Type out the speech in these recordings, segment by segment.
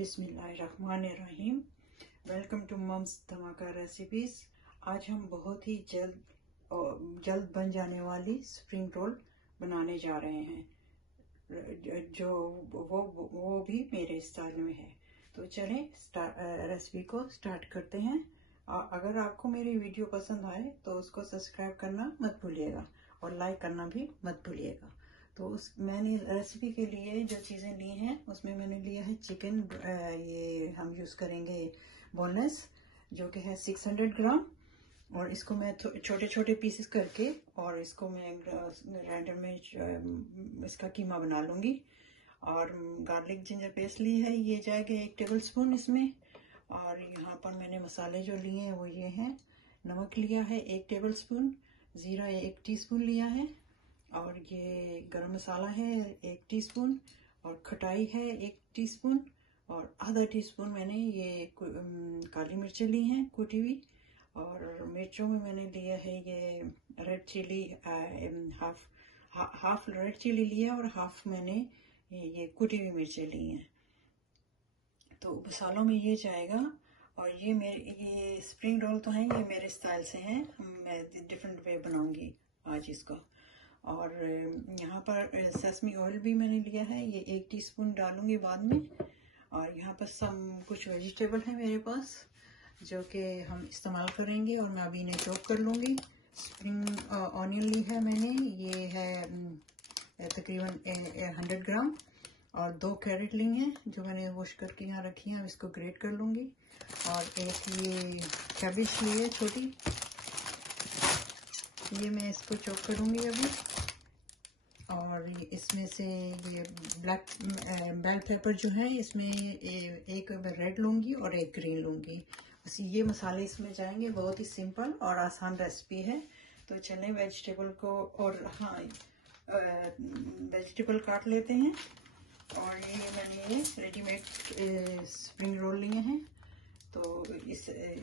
बिस्मिल्लाहिर्रहमानिर्रहीम। Welcome to mums धमाका recipes. आज हम बहुत ही जल्द बन जाने वाली स्प्रिंग रोल बनाने जा रहे हैं, जो वो भी मेरे स्टाइल में है। तो चलें रेसिपी को स्टार्ट करते हैं। अगर आपको मेरी वीडियो पसंद आए तो उसको सब्सक्राइब करना मत भूलिएगा और लाइक करना भी मत भूलिएगा। तो मैंने रेसिपी के लिए जो चीज़ें ली हैं उसमें मैंने लिया है चिकन, ये हम यूज़ करेंगे बोनलेस, जो कि है 600 ग्राम। और इसको मैं छोटे छोटे पीसेस करके और इसको मैं ग्राइंडर में इसका कीमा बना लूँगी। और गार्लिक जिंजर पेस्ट ली है, ये जाएगा 1 टेबलस्पून इसमें। और यहाँ पर मैंने मसाले जो लिए हैं वो ये हैं। नमक लिया है 1 टेबलस्पून, ज़ीरा 1 टीस्पून लिया है, और ये गरम मसाला है 1 टीस्पून, और खटाई है 1 टीस्पून, और आधा टीस्पून मैंने ये काली मिर्चें ली हैं कुटी हुई। और मिर्चों में मैंने लिया है ये red chilli, half red chilli लिया और हाफ मैंने ये कुटी हुई मिर्चें ली हैं। तो मसालों में ये जाएगा। और ये स्प्रिंग रोल तो हैं, ये मेरे स्टाइल से हैं, मैं डिफरेंट वे बनाऊंगी आज इसको। और यहाँ पर सेसमी ऑयल भी मैंने लिया है, ये 1 टीस्पून डालूंगी बाद में। और यहाँ पर कुछ वेजिटेबल है मेरे पास जो कि हम इस्तेमाल करेंगे, और मैं अभी इन्हें चॉप कर लूँगी। स्प्रिंग ऑनियन ली है मैंने, ये है तकरीबन 100 ग्राम, और 2 कैरेट ली हैं जो मैंने वॉश करके यहाँ रखी हैं, अब इसको ग्रेट कर लूँगी। और एक ये कैबेज ली है छोटी, ये मैं इसको चॉप करूँगी अभी। और इसमें से ये ब्लैक बेल पेपर जो है, इसमें एक रेड लूँगी और एक ग्रीन लूँगी। बस ये मसाले इसमें जाएंगे। बहुत ही सिंपल और आसान रेसिपी है। तो चलें वेजिटेबल को, और हाँ वेजिटेबल काट लेते हैं। और ये मैंने ये रेडीमेड स्प्रिंग रोल लिए हैं, तो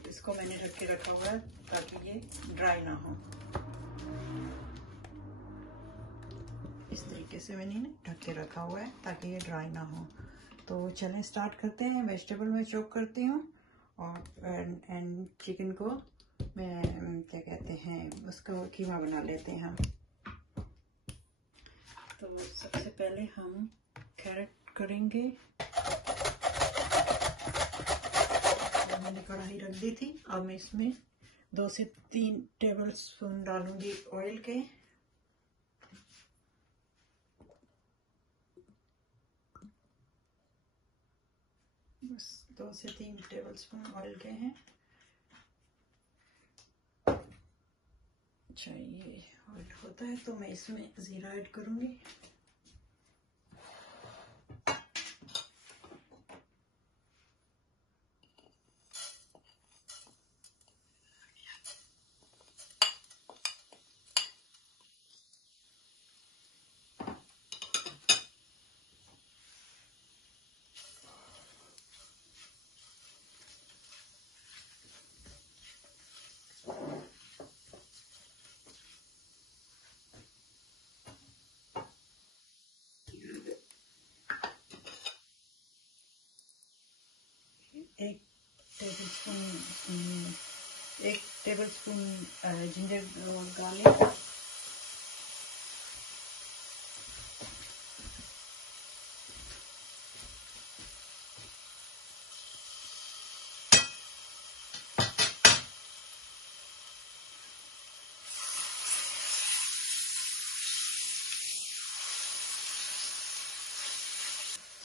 इसको मैंने ढक के रखा हुआ है ताकि ये ड्राई ना हो। इस तरीके से मैंने ढक के रखा हुआ है ताकि ये ड्राई ना हो। तो चलें स्टार्ट करते हैं। वेजिटेबल में चॉप करती हूँ, और एंड चिकन को मैं क्या कहते हैं, उसका कीमा बना लेते हैं हम। तो सबसे पहले हम कैरेट करेंगे। मैंने कढ़ाई रख दी थी, अब मैं इसमें 2 से 3 टेबलस्पून डालूंगी ऑयल के। बस 2 से 3 टेबलस्पून ऑयल के हैं। अच्छा, ये ऑयल होता है तो मैं इसमें ज़ीरा ऐड करूंगी। एक टेबलस्पून जिंजर गार्लिक,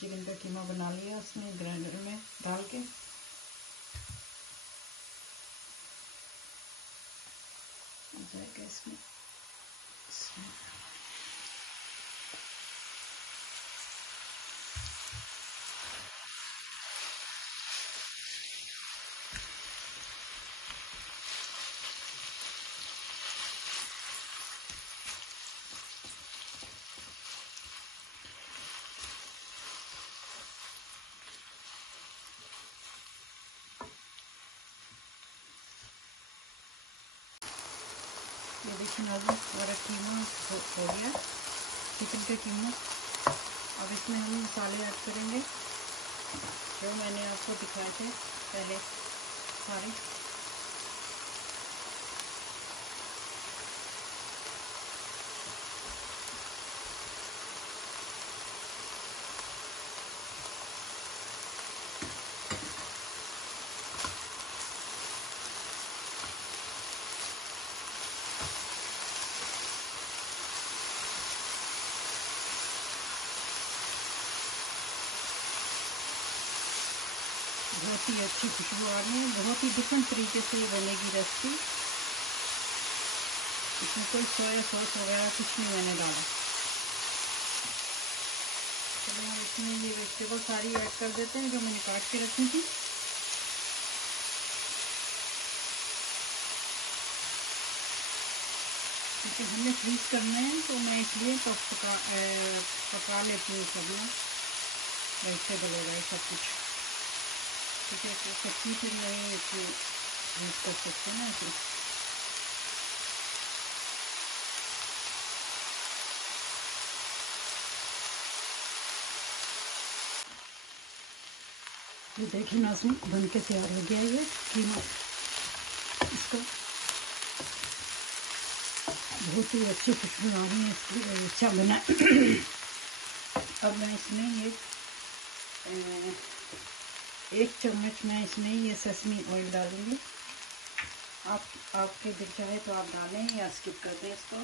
चिकन का कीमा बना लिया उसमें ग्राइंडर में डाल के। जाएगा इसमें ये देखिए नाज़िम, हमारा कीमा हो गया, चिकन का कीमा। अब इसमें हम मसाले ऐड करेंगे। जो मैंने आपको दिखाए थे पहले सारे। बहुत ही अच्छी खुशबू आ रही है, बहुत ही डिफरेंट तरीके से ये बनेगी रेसिपी। इसमें कोई सोया सॉस वगैरह कुछ नहीं मैंने डाला। चलिए हम इसमें ये वेजिटेबल सारी ऐड कर देते हैं जो मैंने काट के रखी थी। क्योंकि हमने फ्रीज करना है तो मैं इसलिए तो पका लेती हूँ सब ना, वेजिटेबल वगैरह सब कुछ। ठीक है, तो सब्जी फिर नहीं इसमें यूज़ कर सकते ना इसमें। ये देखिए नाज़रीन बन के तैयार हो गया ये कीमा। इसको बहुत ही अच्छी खुशबू आ रही है इसकी, अच्छा बना। अब मैं इसमें ये 1 चम्मच मैं इसमें ये सेसमी ऑयल डालूंगी। आपके दिल चाहे तो आप डालें या स्किप कर दें इसको।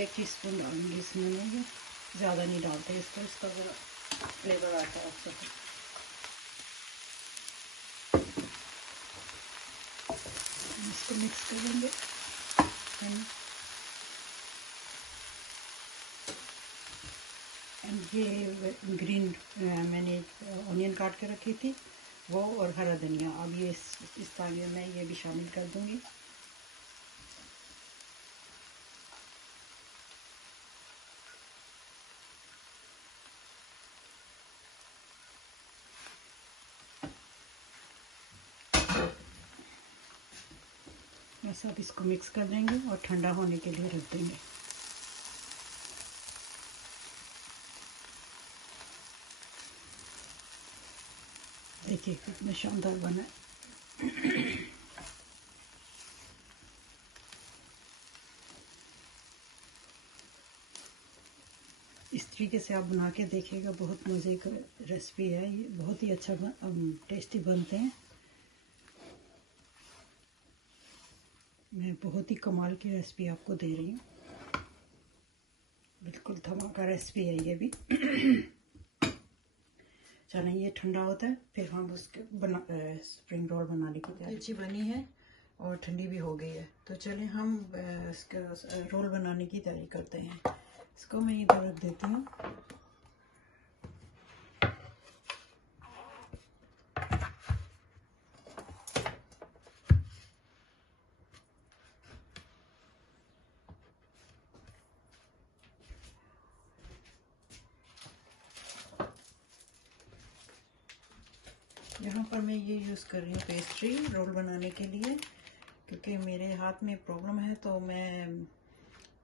1 टीस्पून डालूंगी इसमें मैं, ये ज़्यादा नहीं डालते इसको, इसका ज़रा फ्लेवर आता है अच्छा। इसको मिक्स करेंगे। ये ग्रीन मैंने ऑनियन काट के रखी थी वो, और हरा धनिया। अब ये इस थाली में ये भी शामिल कर दूंगी। बस अब इसको मिक्स कर देंगे और ठंडा होने के लिए रख देंगे। देखिए कितना शानदार बना है। इस तरीके से आप बना के देखिएगा, बहुत मज़े का रेसिपी है ये, बहुत ही अच्छा टेस्टी बनते हैं। मैं बहुत ही कमाल की रेसिपी आपको दे रही हूँ, बिल्कुल धमाका रेसिपी है ये भी। चलें ये ठंडा होता है फिर हम उसके स्प्रिंग रोल बनाने की तैयारी। अच्छी बनी है और ठंडी भी हो गई है, तो चलें हम इसका रोल बनाने की तैयारी करते हैं। इसको मैं इधर रख देती हूँ। यहाँ पर मैं ये यूज़ कर रही हूँ पेस्ट्री रोल बनाने के लिए, क्योंकि मेरे हाथ में प्रॉब्लम है तो मैं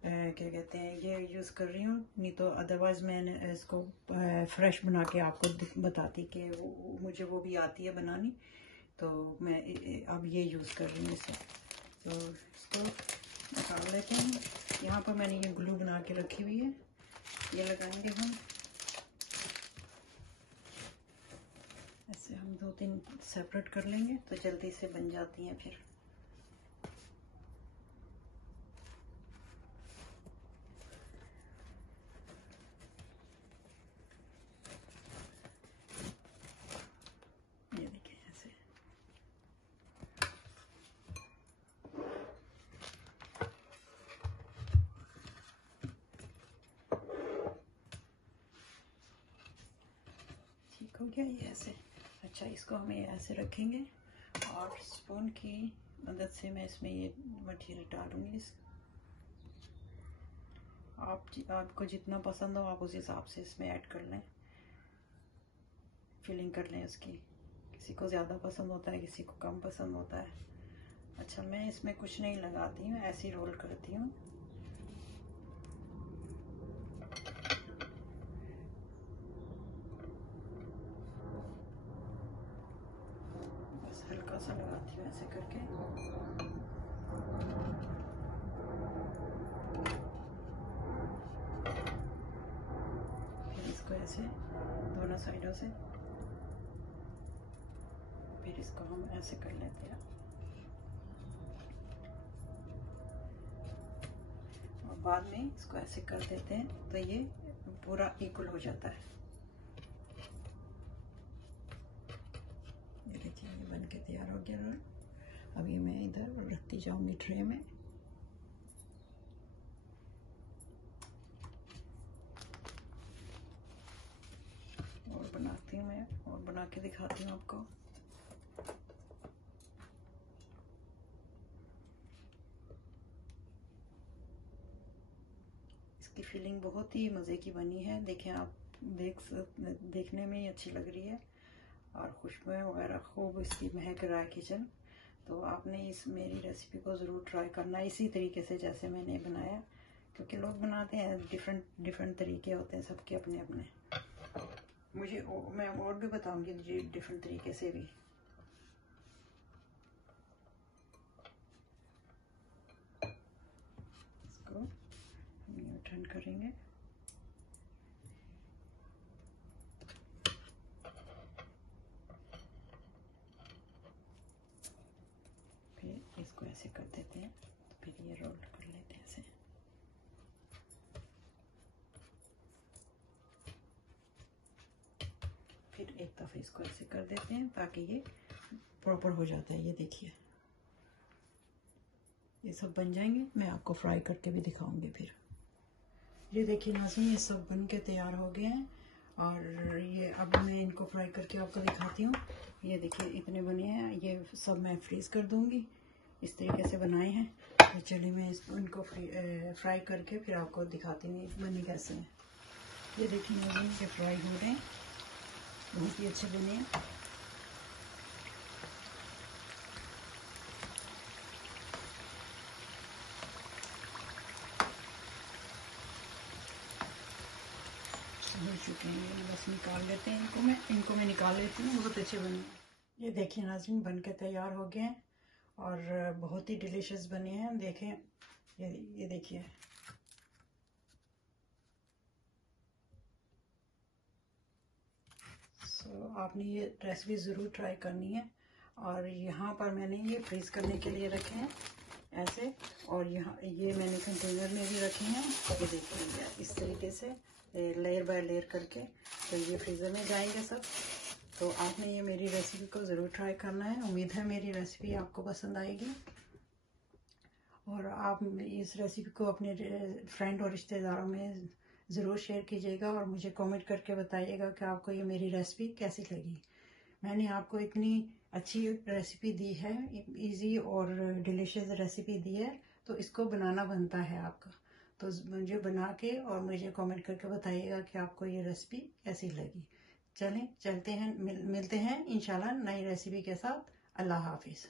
क्या कहते हैं ये यूज़ कर रही हूँ। नहीं तो अदरवाइज़ मैं इसको फ्रेश बना के आपको बताती कि मुझे वो भी आती है बनानी, तो मैं अब ये यूज़ कर रही हूँ इसे। तो इसको निकाल लेते हैं। यहाँ पर मैंने ये ग्लू बना के रखी हुई है, ये लगाएंगे हम। ऐसे हम 2-3 सेपरेट कर लेंगे तो जल्दी से बन जाती हैं फिर। ये देखिए ऐसे। ठीक हो गया ये ऐसे। अच्छा इसको हम ऐसे रखेंगे और स्पून की मदद से मैं इसमें ये मटेरियल डालूंगी। आपको जितना पसंद हो आप उस हिसाब से इसमें ऐड कर लें, फिलिंग कर लें उसकी। किसी को ज़्यादा पसंद होता है, किसी को कम पसंद होता है। अच्छा मैं इसमें कुछ नहीं लगाती हूँ, ऐसे ही रोल करती हूँ। इसको ऐसे करके फिर इसको ऐसे दोनों साइडों से, फिर इसको हम ऐसे कर लेते हैं और बाद में इसको ऐसे कर देते हैं तो ये पूरा इक्वल हो जाता है। ये देखिए ये बन के तैयार हो गया रोल। अभी मैं इधर रखती जाऊंगी ट्रे में। और बनाती हूँ मैं, और बना के दिखाती हूँ आपको। इसकी फीलिंग बहुत ही मज़े की बनी है। देखें आप, देखने में ही अच्छी लग रही है और खुशबू वगैरह खूब इसकी महक रहा है किचन। तो आपने इस मेरी रेसिपी को ज़रूर ट्राई करना इसी तरीके से जैसे मैंने बनाया, क्योंकि लोग बनाते हैं डिफरेंट तरीके होते हैं सबके अपने अपने। मैं और भी बताऊंगी डिफरेंट तरीके से भी। इसको हम टर्न करेंगे। फिर इसको ऐसे कर देते हैं, तो फिर ये रोल कर लेते हैं ऐसे। फिर एक दफ़ा इसको ऐसे कर देते हैं ताकि ये प्रॉपर हो जाता है। ये देखिए ये सब बन जाएंगे। मैं आपको फ्राई करके भी दिखाऊंगी फिर। ये देखिए नाज़रीन, ये सब बन के तैयार हो गए हैं और ये अब मैं इनको फ्राई करके आपको दिखाती हूँ। ये देखिए इतने बने हैं, ये सब मैं फ्रीज कर दूंगी। इस तरीके से बनाए हैं। तो चलिए मैं इनको फ्राई करके फिर आपको दिखाती हूँ बने कैसे हैं। ये देखिए नाज़रीन के फ्राई हो रहे हैं, बहुत ही अच्छे बने हैं। हो चुके हैं, बस निकाल लेते हैं इनको मैं निकाल लेती हूँ। बहुत अच्छे बने हैं। ये देखिए नाज़रीन बन के तैयार हो गए हैं और बहुत ही डिलीशियस बने हैं। देखें ये देखिए। आपने ये रेसिपी ज़रूर ट्राई करनी है। और यहाँ पर मैंने ये फ्रीज करने के लिए रखे हैं ऐसे, और यहाँ ये मैंने कंटेनर में भी रखे हैं। ये देखिए इस तरीके से लेयर बाय लेयर करके, तो ये फ्रीज़र में जाएंगे सब। तो आपने ये मेरी रेसिपी को ज़रूर ट्राई करना है। उम्मीद है मेरी रेसिपी आपको पसंद आएगी और आप इस रेसिपी को अपने फ्रेंड और रिश्तेदारों में ज़रूर शेयर कीजिएगा और मुझे कमेंट करके बताइएगा कि आपको ये मेरी रेसिपी कैसी लगी। मैंने आपको इतनी अच्छी रेसिपी दी है, इजी और डिलीशियस रेसिपी दी है, तो इसको बनाना बनता है आपका। तो मुझे बना के और मुझे कमेंट करके बताइएगा कि आपको ये रेसिपी कैसी लगी। चलें चलते हैं, मिलते हैं इंशाल्लाह नई रेसिपी के साथ। अल्लाह हाफिज़।